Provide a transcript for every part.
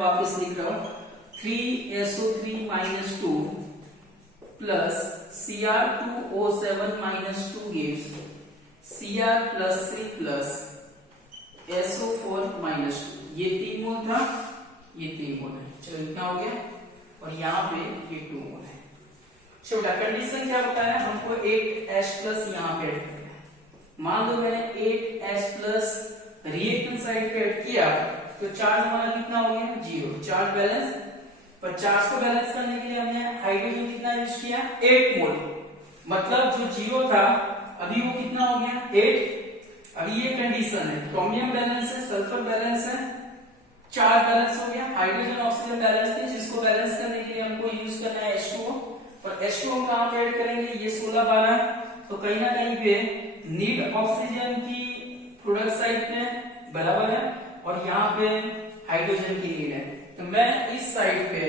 वापस लिख रहा हूं 3SO3 minus 2 plus Cr2O7 minus 2 gives Cr plus 3 plus SO4 minus 2। ये 3 मोल था, ये 3 मोल है। चलो इतना हो गया और यहाँ पे ये 2 मोल है। चलो कंडीशन क्या बताया हमको 8H प्लस यहाँ पे ऐड करना है। मान लो मैंने 8H प्लस रिएक्टेंट साइड पे ऐड किया तो चार्ज हमारा कितना हो गया? 0। चार्ज बैलेंस, पर चार्ज को बैलेंस करने के लिए हमने हाइड्रोजन कितना यूज किया? 8 मोल। मतलब जो 0 था अभी वो कितना हो गया? 8। अभी ये कंडीशन है, क्रोमियम बैलेंस है, सल्फर बैलेंस है, चार्ज बैलेंस हो गया, हाइड्रोजन ऑक्सीजन बैलेंस है, जिसको बैलेंस करने के लिए हमको यूज करना है H2O। और H2O हम कहां पे ऐड करेंगे? ये 16 12 है, तो कहीं ना कहीं पे नीड ऑक्सीजन की प्रोडक्ट साइड पे बराबर है और यहाँ पे हाइड्रोजन की नीड है। तो मैं इस साइड पे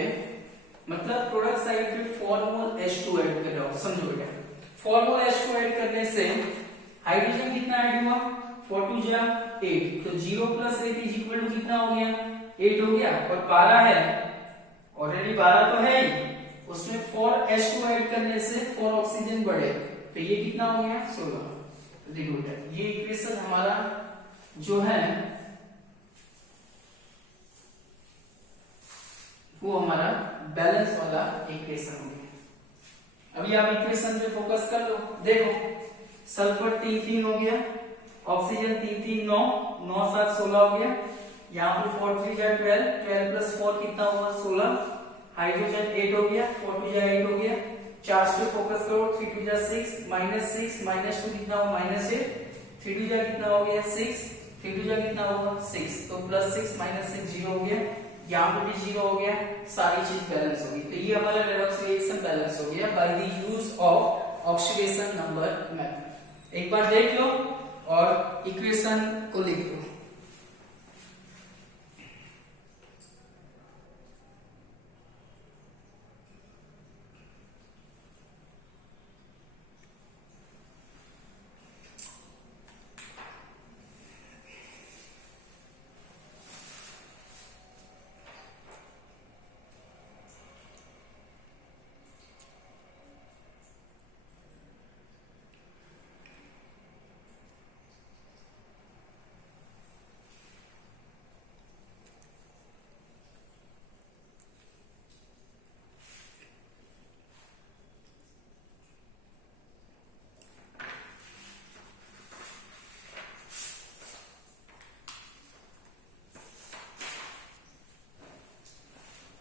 मतलब प्रोडक्ट साइड पे 4 मोल H2 ऐड कर रहा हूँ। समझो बेटा, 4 मोल H2 ऐड करने से हाइड्रोजन कितना ऐड हुआ? 4 2 जा 8, तो 0 प्लस 8 इज इक्वल टू कितना हो गया? 8 हो गया। और 12 है, ऑलरेडी 12 तो है ही, उसमें 4 H2 ऐड करने से 4 ऑक्सीजन बढ़े, तो ये कितना हो गया? 16। तो देखो बेटा ये इक्वेशन हमारा जो है वो हमारा बैलेंस वाला इक्वेशन हो गया। अभी आप इक्वेशन पे फोकस कर लो। देखो सल्फर 3 3 हो गया, ऑक्सीजन 3 3 9 9 7 16 हो गया। यहाँ पे 4 3 जा 12, 12 प्लस 4 कितना हुआ? 16। हाइड्रोजन 8 हो गया, 4 2 जा 8 हो गया। चार्ज पे फोकस करो, 3 2 जा 6 6 माइनस 2 कितना हुआ? -8। 3 2 जा कितना हो गया? 6। 3 2 जा कितना होगा? 6। तो प्लस 6 माइनस 6 0 हो गया, यहाँ पे भी 0 हो गया, सारी चीज बैलेंस हो गई। तो ये हमारा रेडॉक्स रिएक्शन बैलेंस हो गया by the use of oxidation number method. एक बार देख लो और इक्वेशन को लिख दो।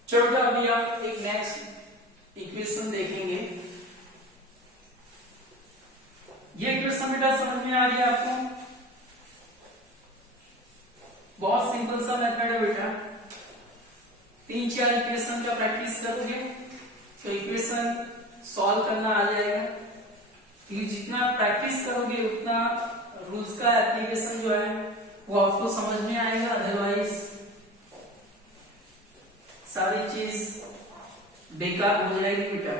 चलो अभी आप एक नेक्स्ट इक्वेशन देखेंगे। ये इक्वेशन बेटा समझ में आ रही है आपको? बहुत सिंपल सा मेथड है बेटा। 3 4 इक्वेशन का प्रैक्टिस करोगे तो इक्वेशन सॉल्व करना आ जाएगा। क्योंकि जितना प्रैक्टिस करोगे उतना रूल्स का एप्लीकेशन जो है वो आपको समझ में आएगा, अदरवाइज सारी चीज बेकार हो जाएगी बेटा।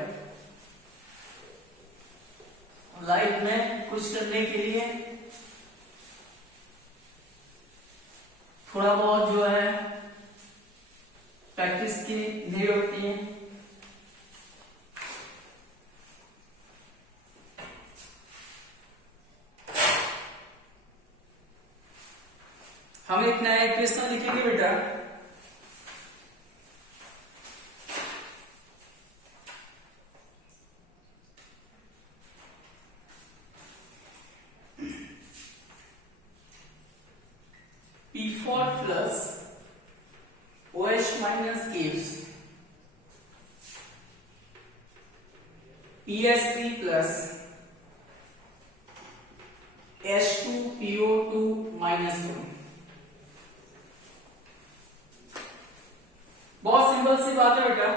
लाइफ में कुछ करने के लिए थोड़ा बहुत जो है प्रैक्टिस की नीड होती है। हम एक नया इक्वेशन लिखेंगे बेटा। P4 plus OH minus gives PSP plus H2PO2 minus 1। बहुत सिंपल सी बात है बेटा।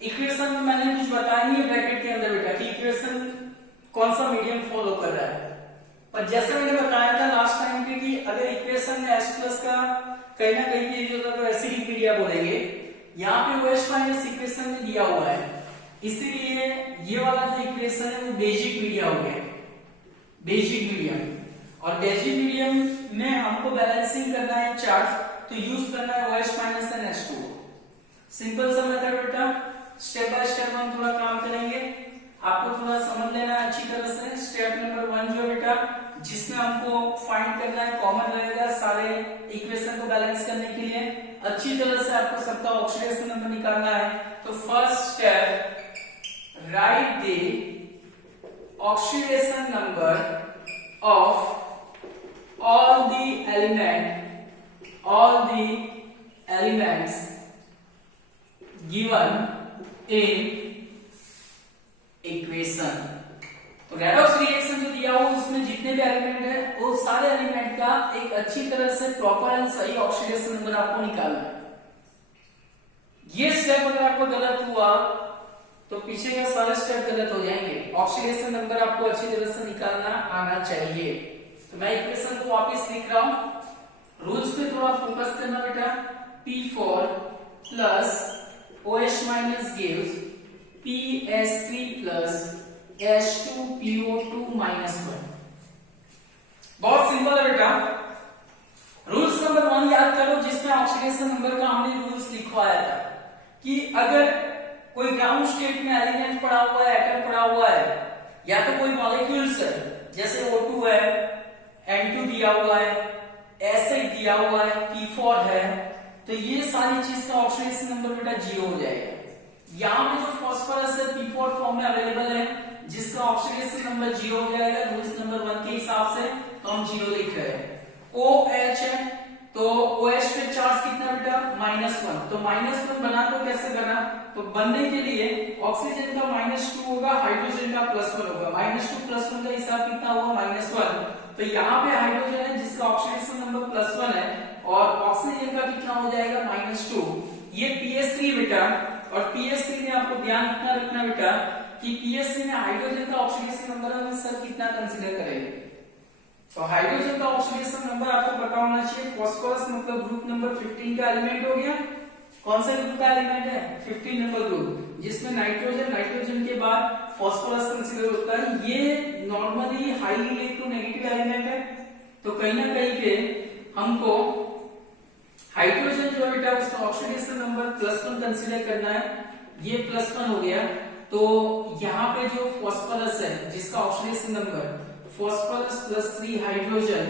इक्वेशन में मैंने कुछ बताया नहीं है ब्रैकेट के अंदर बेटा कि इक्वेशन कौन सा मीडियम फॉलो कर रहा है, पर जैसे मैंने बताया था लास्ट टाइम पे कि अगर इक्वेशन में H प्लस का कहीं ना कहीं पे यूज होता है तो एसिडिक मीडिया बोलेंगे। यहाँ पे OH माइनस इक्वेशन में दिया हुआ है, इसीलिए ये वाला जो इक्वेशन है वो बेसिक मीडिया हो गया, बेसिक मीडियम। और बेसिक मीडियम में हमको बैलेंसिंग करना है चार्ज, तो तो यूज करना है OH minus n H2O। Simple सा मेथड बेटा, स्टेप बाय स्टेप हम थोड़ा काम करेंगे, आपको थोड़ा समझ लेना है अच्छी तरह से। स्टेप नंबर 1 जो है बेटा, जिसमें हमको फाइंड करना है, कॉमन रहेगा सारे इक्वेशन को बैलेंस करने के लिए, अच्छी तरह से आपको सबका ऑक्सीडेशन नंबर निकालना है। तो first step, right the oxidation number of all the elements given in equation। तो रेडॉक्स रिएक्शन जो दिया हो उसमें जितने भी एलिमेंट है वो सारे एलिमेंट का एक अच्छी तरह से प्रॉपर एंड सही ऑक्सीडेशन नंबर आपको निकालना है। ये स्टेप अगर आपको गलत हुआ तो पीछे का सारे स्टेप गलत हो जाएंगे। ऑक्सीडेशन नंबर आपको अच्छी तरह से निकालना आना चाहिए। तो मैं इक्वेशन को वापस लिख रहा हूं, रूल्स पे थोड़ा फोकस करना बेटा। P4 plus OH minus gives PS3 plus H2PO2 minus 1। बहुत सिंपल है बेटा। रूल्स नंबर 1 याद करो, जिसमें ऑक्सीडेशन नंबर का हमने रूल्स लिखवाया था कि अगर कोई ग्राउंड स्टेट में एलिमेंट पड़ा हुआ है, एटम पड़ा हुआ है, या तो कोई मॉलिक्यूल्स है जैसे O2 है, N2 दिया हुआ है, एसिड दिया हुआ है, P4 है, तो ये सारी चीज का ऑक्सीडेशन नंबर बेटा 0 हो जाएगा। यहाँ पे जो फास्फोरस है P4 फॉर्म में अवेलेबल है, जिसका ऑक्सीडेशन नंबर 0 हो जाएगा रूल्स नंबर 1 के हिसाब से, तो हम 0 लिख रहे हैं। OH है तो OH पे चार्ज कितना बेटा -1, तो -1 बना तो कैसे बना, तो बनने के लिए ऑक्सीजन का -2 होगा, हाइड्रोजन का +1 होगा। -2 +1 का हिसाब कितना हुआ -1, तो यहाँ पे हाइड्रोजन है जिसका ऑक्सीडेशन नंबर +1 है, और ऑक्सीजन का कितना हो जाएगा -2। ये PS3 बेटा, और PS3 में आपको ध्यान इतना रखना बेटा कि PS3 में हाइड्रोजन का ऑक्सीडेशन नंबर हम सर कितना कंसीडर करेंगे। तो हाइड्रोजन का ऑक्सीडेशन नंबर आपको पता होना चाहिए। फास्फोरस मतलब ग्रुप नंबर 15 का एलिमेंट हो गया। कौन से ग्रुप का एलिमेंट है 15 नंबर ग्रुप, जिसमें नाइट्रोजन के बाद फास्फोरस कंसीडर होता है। ये नॉर्मली हाईली इलेक्ट्रोनेगेटिव एलिमेंट है, तो कहीं ना कहीं पे हमको हाइड्रोजन जो बेटा उसका ऑक्सीडेशन नंबर +1 कंसीडर करना है। ये +1 हो गया, तो यहाँ पे जो फास्फोरस है जिसका ऑक्सीडेशन नंबर फास्फोरस +3 हाइड्रोजन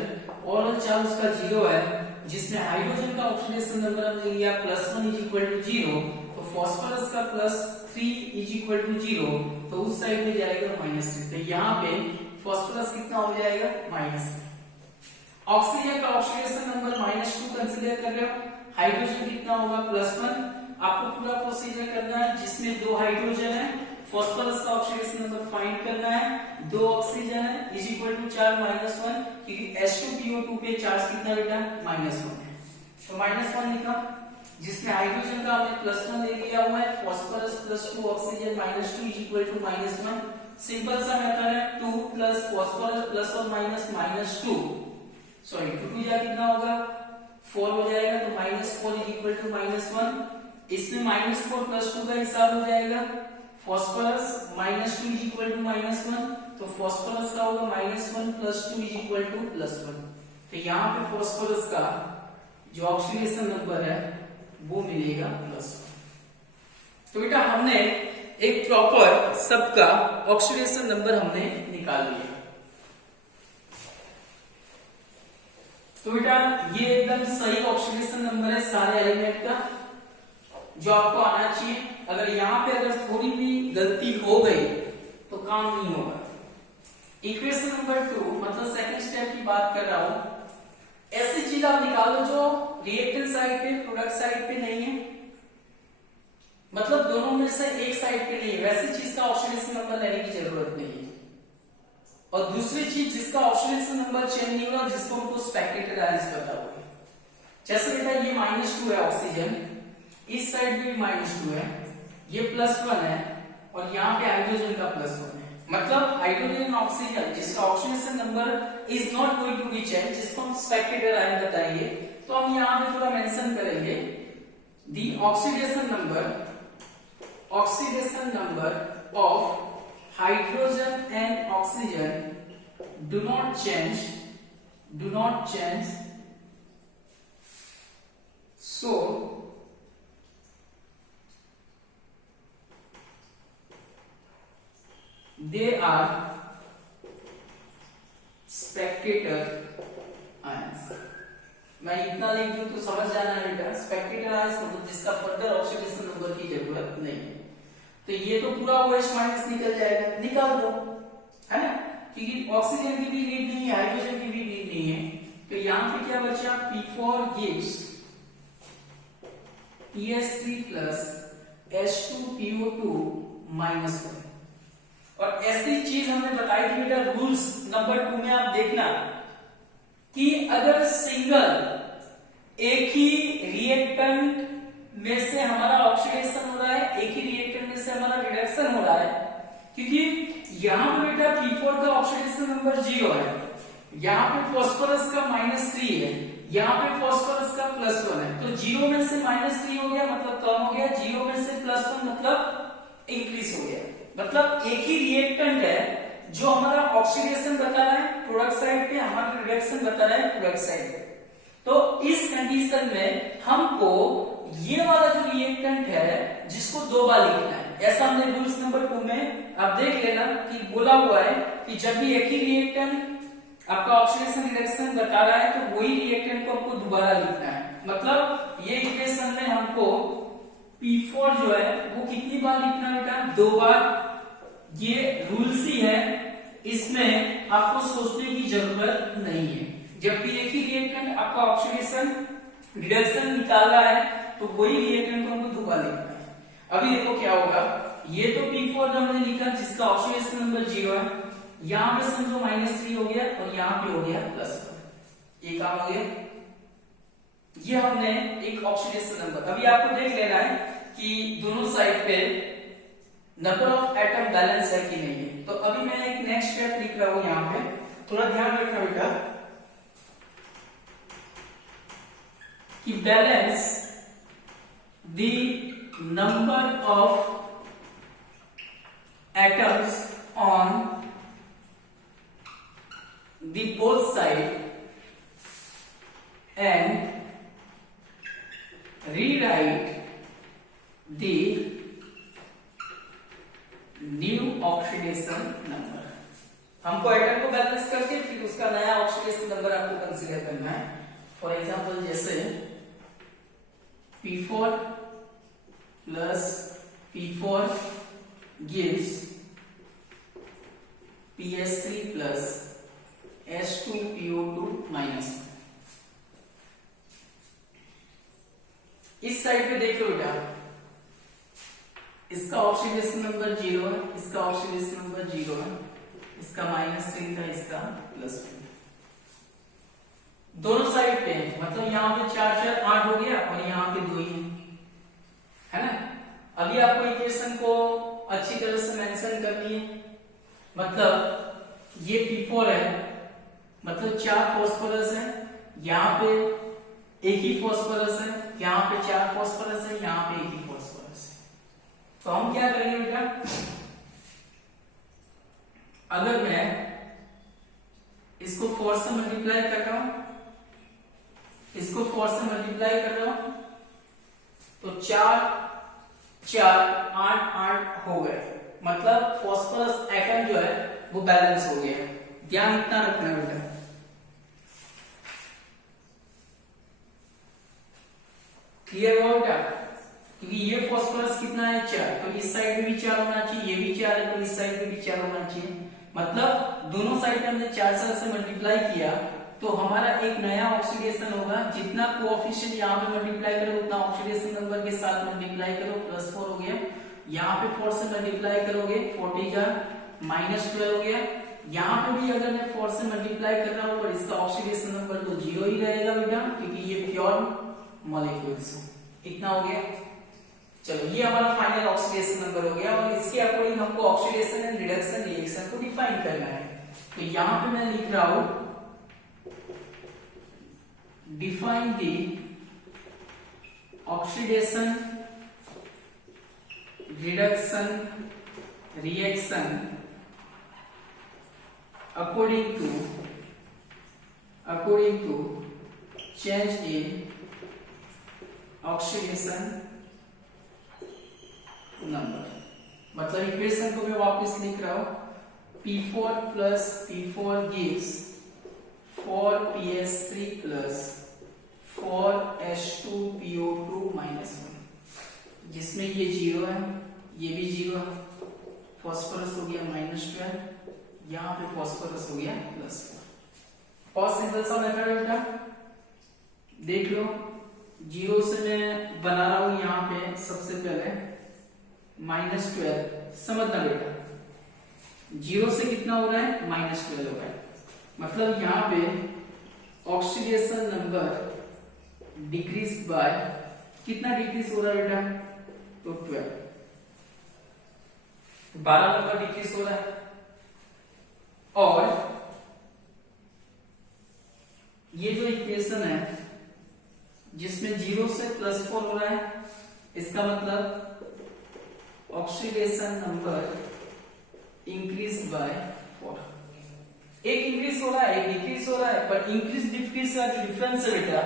और चार उसका 0 है, जिसमें हाइड्रोजन का ऑक्सीडेशन नंबर हमने लिया +1 = 0, तो फास्फोरस का +3 = 0, तो उस साइड में जाएगा -3, तो यहाँ पे फास्फोरस कितना हो जाएगा -3। ऑक्सीजन का ऑक्सीडेशन नंबर -2 कंसीडर कर रहे हो, हाइड्रोजन कितना होगा +1। आपको पूरा प्रोसीजर करना है, जिसमें 2 हाइड्रोजन है, फास्फोरस का ऑक्सीडेशन नंबर फाइंड करना है, 2 ऑक्सीजन है = 4 -1, क्योंकि H2PO2 पे चार्ज कितना बेटा -1 है, तो -1 लिखा, जिसमें हाइड्रोजन का हमने +1 ले लिया हुआ है, फास्फोरस +2 ऑक्सीजन -2 = -1। सिंपल सा मेथड है, 2 + फास्फोरस + और -2, सॉरी 2 या कितना होगा 4 हो जाएगा, तो -4 = -1। इसमें -4 + 2 का हिसाब हो जाएगा, फास्फोरस -2 = -1, तो फास्फोरस का होगा -1 + 2 = +1। तो यहाँ पे फास्फोरस का जो ऑक्सीडेशन नंबर है वो मिलेगा +1। तो बेटा हमने एक प्रॉपर सबका ऑक्सीडेशन नंबर हमने निकाल लिया। तो बेटा ये एकदम सही ऑक्सीडेशन नंबर है सारे एलिमेंट का, जो आपको आना चाहिए। अगर यहाँ पे अगर थोड़ी भी गलती हो गई तो काम नहीं होगा। इक्वेशन नंबर 2 मतलब सेकंड स्टेप की बात कर रहा हूं, ऐसी चीज आप निकालो जो रिएक्टेंट साइड पे प्रोडक्ट साइड पे नहीं है, मतलब दोनों में से एक साइड पे नहीं है, वैसी चीज का ऑक्सीडेशन नंबर लेने की जरूरत नहीं है। और दूसरी चीज जिसका ऑक्सीडेशन नंबर चेंज नहीं हो रहा, जिसको हमको स्पेक्टेटर आयंस पता होगा, जैसे बेटा ये -2 है ऑक्सीजन, इस साइड भी -2 है, ये +1 है, और यहाँ पे हाइड्रोजन का +1 है, मतलब हाइड्रोजन ऑक्सीजन जिसका oxidation number is not going to be change, जिसको हम स्पेक्टेटर आयन बताएंगे। तो हम यहाँ पे थोड़ा मेंशन करेंगे, the oxidation number of hydrogen and oxygen do not change So they are spectator ions. मैं इतना लिख दूं तो समझ जाना है बेटा, स्पेक्टेटर आयंस मतलब जिसका फर्दर ऑक्सीडेशन नंबर की जरूरत नहीं है। तो ये तो पूरा OH माइनस निकल जाएगा, निकाल दो, है ना, क्योंकि ऑक्सीजन की भी नीड नहीं है, हाइड्रोजन की भी नीड नहीं है। तो यहाँ पे क्या बचा, P4 gives PS3 plus H2PO2 minus 1। और ऐसी चीज हमने बताई थी बेटा रूल्स नंबर 2 में, आप देखना कि अगर सिंगल एक ही रिएक्टेंट में से हमारा ऑक्सीडेशन हो रहा है, एक ही रिएक्टेंट में से हमारा रिडक्शन हो रहा है, क्योंकि यहाँ पे बेटा P4 का ऑक्सीडेशन नंबर 0 है, यहाँ पे फास्फोरस का -3 है, यहाँ पे फास्फोरस का +1 है। तो 0 में से -3 हो गया मतलब कम हो गया, 0 में से +1 मतलब इंक्रीज हो गया। मतलब एक ही रिएक्टेंट है जो हमारा ऑक्सीडेशन बता रहा है प्रोडक्ट साइड पे, हमारा रिडक्शन बता रहा है प्रोडक्ट साइड पे। तो इस कंडीशन में हमको ये वाला जो रिएक्टेंट है जिसको 2 बार लिखना है, ऐसा हमने रूल्स नंबर 2 में आप देख लेना कि बोला हुआ है कि जब भी एक ही रिएक्टेंट आपका ऑक्सीडेशन रिडक्शन बता रहा है तो वही रिएक्टेंट को आपको दोबारा लिखना है। मतलब ये इक्वेशन में हमको P4 जो है वो कितनी बार लिखना है बेटा, 2 बार। ये रूल्स ही है, इसमें आपको सोचने की जरूरत नहीं है। जब भी एक ही रिएक्टेंट आपका ऑक्सीडेशन रिडक्शन निकाल रहा है तो वही रिएक्टेंट को हमको दोबारा लिखना है। अभी देखो क्या होगा, ये तो P4 जो हमने लिखा जिसका ऑक्सीडेशन नंबर 0 है, यहाँ पे समझो -3 हो गया और यहाँ पे हो गया +1, ये काम हो गया। ये हमने एक ऑक्सीडेशन नंबर, अभी आपको देख लेना है कि दोनों साइड पे नंबर ऑफ एटम बैलेंस है कि नहीं है। तो अभी मैं एक नेक्स्ट स्टेप लिख रहा हूं, यहाँ पे थोड़ा ध्यान रखना बेटा कि balance the number of atoms on the both side and rewrite the new oxidation number। हमको एटम को बैलेंस करके फिर उसका नया ऑक्सीडेशन नंबर आपको कंसीडर करना है। फॉर एग्जांपल जैसे P4 plus P4 gives PS3 plus H2PO2 minus। इस साइड पे देख लो बेटा, इसका ऑक्सीडेशन नंबर 0 है, इसका ऑक्सीडेशन नंबर 0 है, इसका -3 था, इसका +2। दोनों साइड पे मतलब यहाँ पे 4 4 8 हो गया और यहाँ पे 2 ही है ना। अभी आपको इक्वेशन को अच्छी तरह से मेंशन करनी है। मतलब ये P4 है, मतलब 4 फास्फोरस है, यहाँ पे एक ही फास्फोरस है, यहाँ पे 4 फास्फोरस है, यहाँ पे एक ही फास्फोरस है। तो हम क्या करेंगे बेटा, अगर मैं इसको 4 से मल्टीप्लाई कर रहा हूं, इसको 4 से मल्टीप्लाई कर रहा हूं, तो 4 4 8 8 हो गए। मतलब फास्फोरस एटम जो है वो बैलेंस हो गया। ध्यान इतना रखना है बेटा। क्लियर हुआ बेटा, क्योंकि ये फास्फोरस कितना है 4, तो इस साइड में भी 4 होना चाहिए, ये भी 4 है तो इस साइड में भी 4 होना चाहिए। मतलब दोनों साइड में हमने 4 से मल्टीप्लाई किया तो हमारा एक नया ऑक्सीडेशन होगा। जितना कोएफिशिएंट यहाँ पे मल्टीप्लाई करो उतना ऑक्सीडेशन नंबर के साथ मल्टीप्लाई करो, +4 हो गया। यहाँ पे 4 से मल्टीप्लाई करोगे 40 -12 हो गया। यहाँ पे भी अगर मैं 4 से मल्टीप्लाई कर रहा हूँ पर इसका ऑक्सीडेशन नंबर तो 0 ही रहेगा बेटा, क्योंकि ये प्योर मॉलिक्यूल्स। इतना हो गया। चलो ये हमारा फाइनल ऑक्सीडेशन नंबर हो गया और इसके अकॉर्डिंग हमको ऑक्सीडेशन एंड रिडक्शन रिएक्शन को डिफाइन करना है। तो यहां पे मैं लिख रहा हूं define the oxidation reduction reaction according to change in oxidation number. मतलब इक्वेशन को मैं वापस लिख रहा हूं, P4 plus P4 gives 4PS3 plus 4H2PO2 minus 1, जिसमें ये 0 है, ये भी 0 है, फॉस्फोरस हो गया -12, यहाँ पे फॉस्फोरस हो गया +4। बहुत सिंपल सा मेथड है बेटा, देख लो। 0 से मैं बना रहा हूं यहाँ पे सबसे पहले -12, समझना बेटा 0 से कितना हो रहा है, -12 हो रहा है। मतलब यहाँ पे ऑक्सीडेशन नंबर डिक्रीज बाय कितना डिक्रीज हो रहा है बेटा, तो 12 नंबर डिक्रीज हो रहा है। और ये जो इक्वेशन है जिसमें 0 से +4 हो रहा है, इसका मतलब ऑक्सीडेशन नंबर इंक्रीज बाय 4। एक इंक्रीज हो रहा है, एक डिक्रीज हो रहा है, पर इंक्रीज डिक्रीज का जो डिफरेंस है बेटा,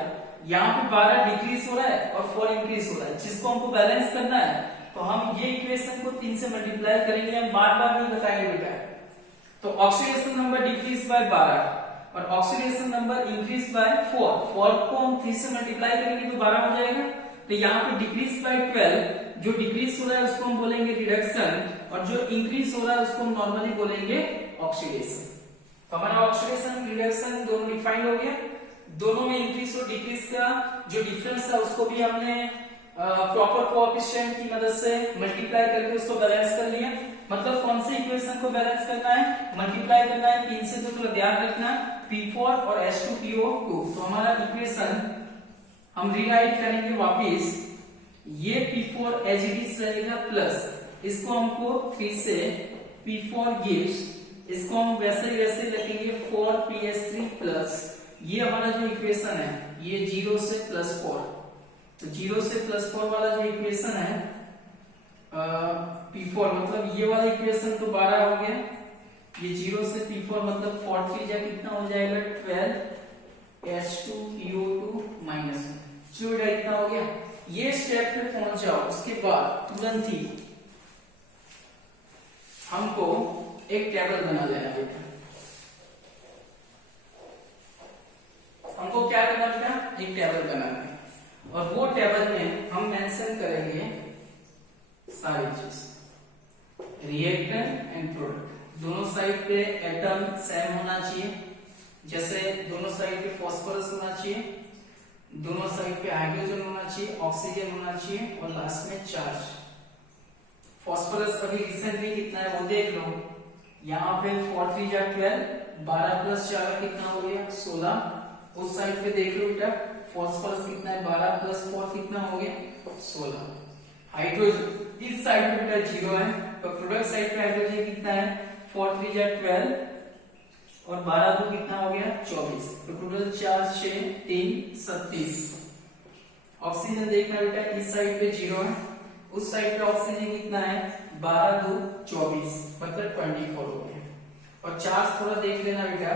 यहाँ पे 12 डिक्रीज हो रहा है और 4 इंक्रीज हो रहा है, जिसको हमको बैलेंस करना है। तो हम ये इक्वेशन को 3 से मल्टीप्लाई करेंगे, हम बार बार नहीं बताएंगे बेटा। तो ऑक्सीडेशन नंबर डिक्रीज बाय 12 और ऑक्सीडेशन नंबर इंक्रीज बाय 4 को हम 3 से मल्टीप्लाई करेंगे तो 12 हो जाएगा। तो यहाँ पे डिक्रीज बाय 12, जो डिक्रीज हो रहा है उसको हम बोलेंगे रिडक्शन, और जो इंक्रीज हो रहा है उसको हम नॉर्मली बोलेंगे ऑक्सीडेशन। तो हमारा ऑक्सीडेशन रिडक्शन दोनों डिफाइंड हो गया। दोनों में इंक्रीज और डिक्रीज का जो डिफरेंस है उसको भी हमने प्रॉपर कोएफिशिएंट की मदद से मल्टीप्लाई करके उसको बैलेंस कर लिया। मतलब कौन से इक्वेशन को बैलेंस करना है, मल्टीप्लाई करना है 3 से, तो थोड़ा ध्यान रखना P4 और H2PO2। तो हमारा इक्वेशन हम रीराइट करेंगे वापिस, ये P4 एज इट इज रहेगा प्लस, इसको हमको 3 से P4 gives, इसको हम वैसे वैसे लिखेंगे 4PS3 प्लस, ये हमारा जो इक्वेशन है ये 0 से +4, तो 0 से +4 वाला जो इक्वेशन है P4, मतलब ये वाला इक्वेशन तो 12 हो गया, ये 0 से P4 मतलब 4 3 जा कितना हो जाएगा 12 H2PO2 -1। चलो इतना हो गया। ये स्टेप पे पहुंच जाओ, उसके बाद तुरंत ही हमको एक टेबल बना लेना बेटा। हमको क्या करना बेटा, एक टेबल बनाना है, और वो टेबल में हम मेंशन करेंगे सारी चीज, रिएक्टेंट एंड प्रोडक्ट। दोनों साइड पे एटम सेम होना चाहिए, जैसे दोनों साइड पे फास्फोरस होना चाहिए, दोनों साइड पे हाइड्रोजन होना चाहिए, ऑक्सीजन होना चाहिए, और लास्ट में चार्ज। फास्फोरस अभी रिसेंटली कितना है वो देख लो, यहाँ पे 4 3 जा 12, 12 + 4 कितना हो गया 16। उस साइड पे देख लो बेटा, फास्फोरस कितना है 12 + 4 कितना हो गया 16। हाइड्रोजन इस साइड पे बेटा 0 है, तो प्रोडक्ट साइड पे हाइड्रोजन कितना है 4 3 जा 12 और 12 2 कितना हो गया 24, तो टोटल 4 6 3 37। ऑक्सीजन देखना बेटा, इस साइड पे 0 है, उस साइड पे ऑक्सीजन कितना है 12 2 24, मतलब 24 हो गया। और चार्ज थोड़ा देख लेना बेटा,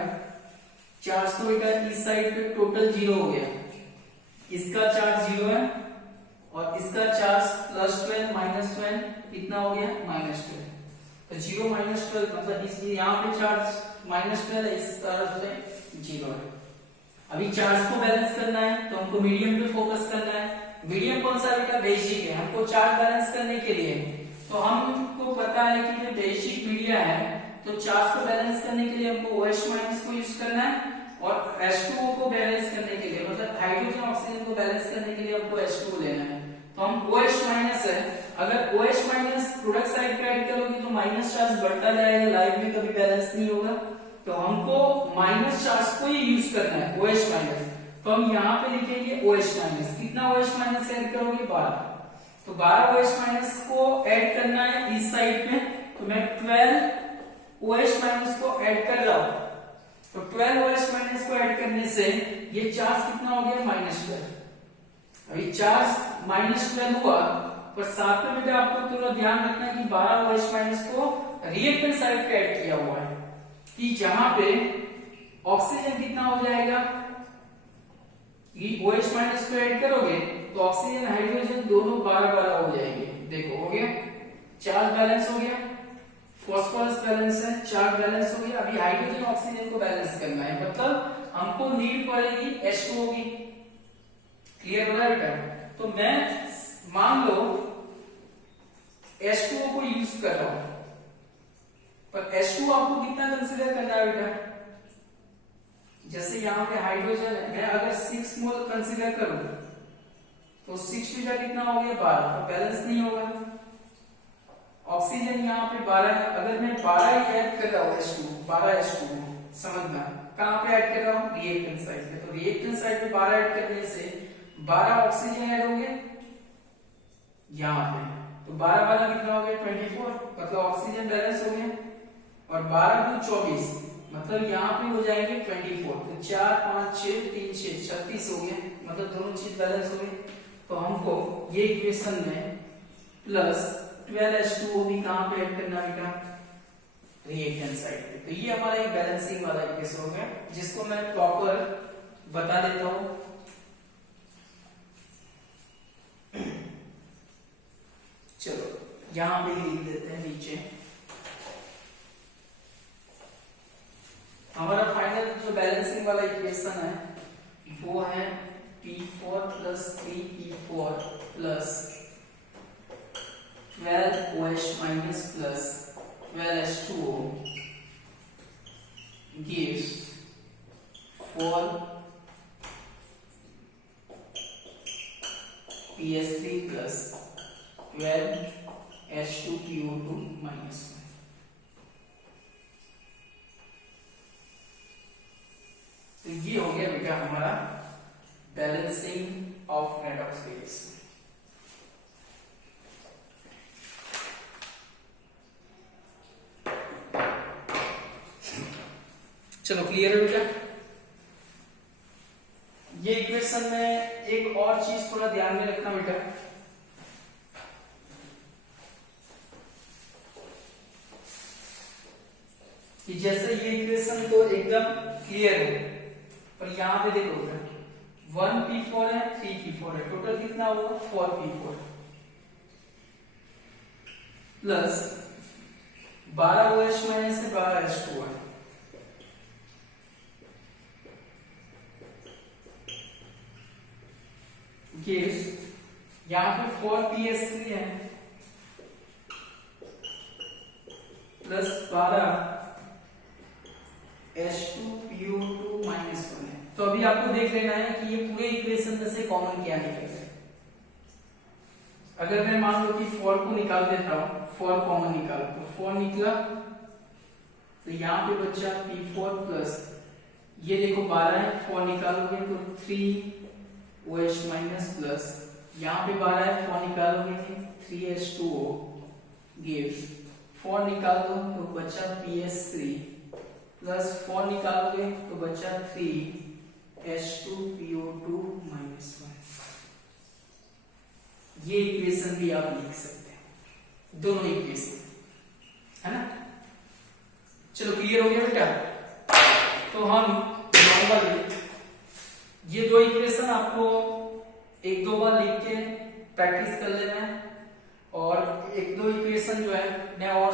चार्ज तो बेटा इस साइड पे टोटल 0 हो गया, इसका चार्ज 0 है और इसका चार्ज +12 -12 कितना हो गया -12, तो 0 -12 मतलब इसलिए यहाँ पे चार्ज -12 है, इस तरफ से 0 है। अभी चार्ज को बैलेंस करना है तो हमको मीडियम पे फोकस करना है। मीडियम कौन सा बेटा, बेसिक है। हमको चार्ज बैलेंस करने के लिए तो हमको पता है कि ये बेसिक मीडिया है, तो चार्ज को बैलेंस करने के लिए हमको OH- को यूज करना है, और H2O को बैलेंस करने के लिए मतलब हाइड्रोजन ऑक्सीजन को बैलेंस करने के लिए हमको H2O लेना है। तो हम OH- है, अगर OH- प्रोडक्ट साइड पे ऐड करोगे तो माइनस चार्ज बढ़ता जाएगा, लाइफ में कभी बैलेंस नहीं होगा। तो हमको माइनस चार्ज को ही यूज करना है OH-, तो हम यहाँ पे लिखेंगे OH-, कितना OH- ऐड करोगे 12, तो 12 OH- को ऐड करना है इस साइड पे, तो मैं 12 OH- को ऐड कर रहा हूं, तो 12 OH- को ऐड करने से ये चार्ज कितना हो गया -12। अभी चार्ज -12 हुआ, पर साथ में बेटा आपको थोड़ा ध्यान रखना है कि 12 OH- को रिएक्टेंट साइड पे ऐड किया हुआ है, कि जहां पे ऑक्सीजन कितना हो जाएगा, ये OH- को ऐड करोगे तो ऑक्सीजन हाइड्रोजन दोनों 12-12 हो जाएंगे। देखो हो गया, चार्ज बैलेंस हो गया, फॉस्फोरस बैलेंस है, चार्ज बैलेंस हो गया। अभी हाइड्रोजन ऑक्सीजन को बैलेंस करना है, मतलब हमको नीड पड़ेगी H2O की। क्लियर हो रहा है बेटा? तो मैं मान लो H2O को यूज कर रहा हूं, पर H2O आपको कितना कंसीडर करना है बेटा? जैसे यहाँ पे हाइड्रोजन है, मैं अगर 6 मोल कंसीडर करूं तो 6 टू जा कितना हो गया 12, तो बैलेंस नहीं होगा। ऑक्सीजन यहाँ पे 12 है, अगर मैं 12 ही ऐड कर रहा हूँ H2, 12 H2O, समझना कहाँ पे ऐड कर रहा हूँ? रिएक्टेंट साइड पे। तो रिएक्टेंट साइड पे 12 ऐड करने से 12 ऑक्सीजन ऐड होंगे यहाँ पे, तो 12-12 कितना हो गया 24, मतलब ऑक्सीजन बैलेंस हो गया। और 12 टू 24 मतलब यहाँ पे हो जाएंगे 24, तो 4 5 6 3 6 36 हो गया, मतलब दोनों चीज बैलेंस हो गई। तो हमको ये इक्वेशन में प्लस 12H2O भी कहाँ पे ऐड करना बेटा? रिएक्टेंट साइड पे। तो ये हमारा एक बैलेंसिंग वाला इक्वेशन हो गया, जिसको मैं प्रॉपर बता देता हूँ। चलो यहां पे लिख देते हैं नीचे। हमारा फाइनल जो बैलेंसिंग वाला इक्वेशन है वो है P4 plus 3P4 plus 12OH minus plus 12H2O gives 4PS3 plus 12H2PO2 minus 1। तो ये हो गया बेटा हमारा बैलेंसिंग ऑफ रेडॉक्स रिएक्शन। चलो क्लियर है बेटा? ये इक्वेशन में एक और चीज थोड़ा ध्यान में रखना बेटा, कि जैसे ये इक्वेशन तो एकदम क्लियर है, पर यहां पे देखो बेटा 1P4 है 3P4 है, टोटल कितना होगा 4P4 प्लस 12OH माइनस से 12H2O है, यहां पे 4PS3 है प्लस 12H2PO2 माइनस 1 है। तो अभी आपको देख लेना है कि ये पूरे इक्वेशन में से कॉमन क्या निकलेगा। अगर मैं मान लो कि 4 को निकाल देता हूं, 4 कॉमन निकालो तो 4 निकला, तो यहाँ पे बच्चा P4 प्लस ये देखो 12 है, 4 निकालोगे तो 3OH माइनस प्लस यहाँ पे 12 है, 4 निकालोगे तो 3H2O गिव्स 4 निकाल दो तो बचा PS3 प्लस 4 निकालोगे तो बचा 3H2PO2 माइनस 1। ये इक्वेशन भी आप लिख सकते हैं, दोनों इक्वेशन है ना। चलो क्लियर हो गया बेटा? तो हम नॉर्मली ये दो इक्वेशन आपको एक दो बार लिख के प्रैक्टिस कर लेना है, और एक दो इक्वेशन जो है मैं और